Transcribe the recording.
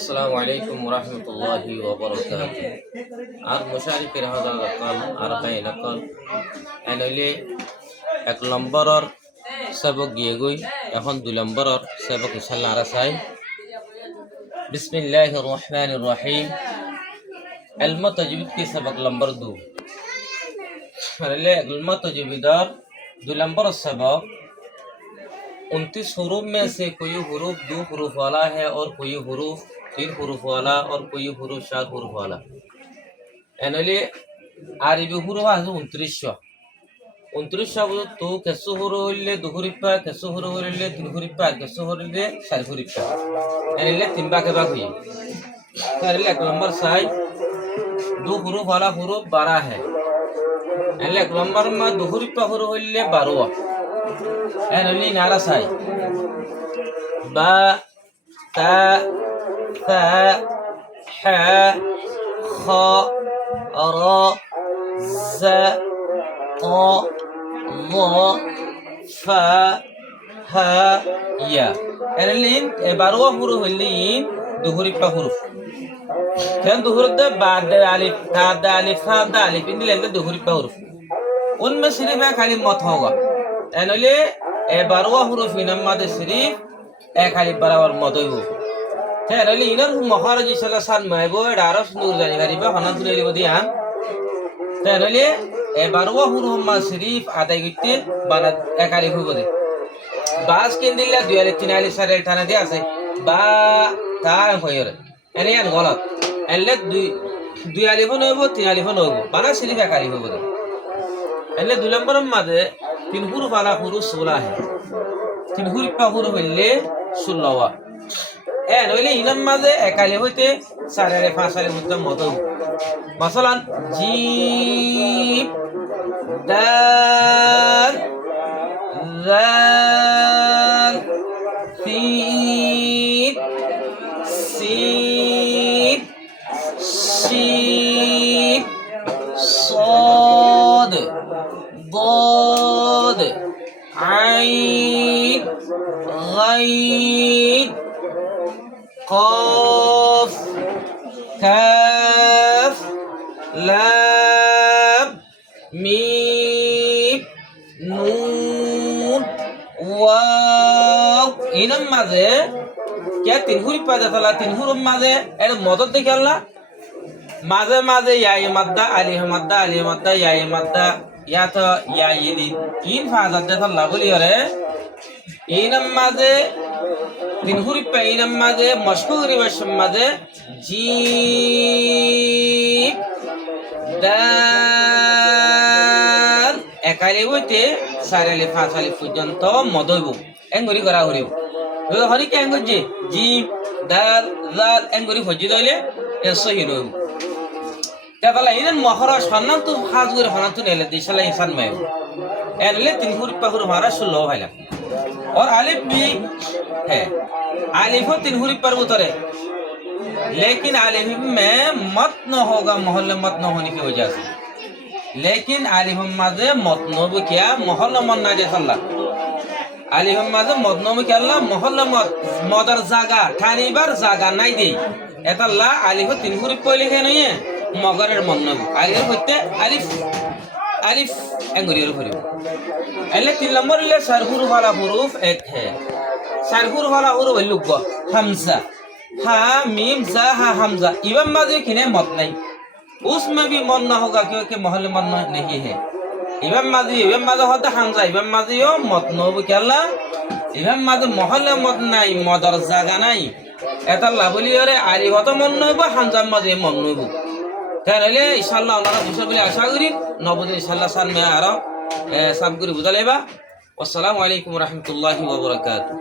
السلام عليكم ورحمة الله وبركاته. আর মুশারিকের হাজার রকম আর কাই রকম এনলে এক নম্বরের সবক গিয়ে গই এখন 2 নম্বরের সবক ইনশাআল্লাহ আর চাই বিসমিল্লাহির রহমানির রহিম ইলম তাজবিদ की सबक नंबर 2 पहले इल्म तजवीदर 2 नंबर सबक 29 हरूफ में से कोई हरूफ 2 हरूफ वाला है और कोई हरूफ 3 हरूफ वाला और कोई हरूफ 4 हरूफ वाला एनले আরবি হুরুফ আছে 29 তো কেসু হুরু হইলে 2 হুরিপা কেসু হুরু হইলে 3 হুরিপা কেসু হুরু হইলে 4 হুরিপা এনলে 3 ভাগে ভাগ হই এনলে এক নম্বর সাই 2 হুরুফ वाला হুরুফ 12 है एनले एक नंबर में 2 হুরিপা হুরু হইলে 12 एनले नारा साई बा ता ثا ح خ را ز ط ض ف হ ইয়া এরলিন এবারও হুরু হইলিন দুহুরি পা হুরুফ কেন দুহুর দে বাদ আলিফ তা দা আলিফ ফা দা আলিফ इन लेते दुहुरी पा हुरूफ उनमें सिर्फ एक खाली मत होगा एनले एबारवा हुरूफ इनम्मा दे सिर्फ एक खाली बराबर मत होगा एनले इनर महाराज इंशाल्लाह सान महबो डारफ नूर जानी गरीबा हना तुले लिबो दियान एनले एबारवा हुरूफ मा सिर्फ आधा गिते बाना एक खाली हुबो दे बास के दिल्ला दुयाले तिनाले सारे थाना दे আছে বা তা হয়রে এনে আন গলত এলে দুই আলিফ নইবো তিন আলিফ নইবো বানা সিরিফ এক আলিফ হবো এলে 2 নম্বরের মাঝে 3 হুরুফ वाला হুরুফ 16 है 3 হুরুফ পা হুরুফ হইলে 16 এ নইলে ইনাম মাঝে এক আলিফ হইতে 4 আলিফ 5 আলিফ মধ্যে মত মাসালান জিম দাল জাল সিন সিন شين صاد ضاد عين غين قاف كاف لام ميم نون واو ইনাম মাঝে কে 3 হুরুফ পা দেখালা 3 হুরুফ মাঝে এর মদত দেখালা মাঝে মাঝে ইয়াই মাদ্দা আলিফ মাদ্দা ইয়াই মাদ্দা ইয়া তো ইয়াইলি ইন ফাজাত দেখালা বলি রে ইনাম মাঝে 3 হুরুফ পা ইনাম মাঝে মশকুরি ভাষার মাঝে জিম দাল একালি হইতে 4 আলিফ 5 আলিফ পর্যন্ত মদ হইব এঙ্গরি করা হইব হরি কে এঙ্গজি জিম দাল জাল এঙ্গরি ফজি দইলে এ সহি হইব তাহলে ইনান মহরা সন্নান তো হাজ করে হনান তো নেলে দিশালা ইনসান মাই এনলে 3 হুরুফ পা হুরুফ हमारा 16 ভাইলা और अलिफ भी है अलिफ 3 হুরুফ पर उतरे लेकिन अलिफ में मत न होगा मोहल्ले मत न होने की वजह से लेकिन अलिफ माजे मत न हो क्या मोहल्ला मन ना जैसा अलिफ माजे मत न हो क्या अल्लाह मोहल्ला मत मदर जागा ठानीबार जागा নাই দেই এটা লা अलिफ 3 হুরুফ পড়লে কেন নয় মগরের মন নব আলিফ হইতে আলিফ এঙ্গরির হরিব এলে 3 নম্বর ले 4 হুরুফ वाला হুরুফ एक है 4 হুরুফ वाला হুরুফ লুগ हमजा हा मीम जा हा हमजा इबन माजे किने मत नहीं उसमें भी मन ना होगा क्योंकि मोहल्ले मन नहीं है इबन माजे होता हमजा इबन माजे यो मत नब केला इबन माजे मोहल्ले मत नहीं मदर जागा नहीं এটা লাভলি রে আলিফ তো মন নইব হামজা মাঝে মন নইব তাহলে ইনশাআল্লাহ আপনারা বুঝতে বলে আশা করি নবদিন ইনশাআল্লাহ সান মে আর সব করে বুঝালেবা আসসালামু আলাইকুম ওয়া রাহমাতুল্লাহি ওয়া বারাকাতুহু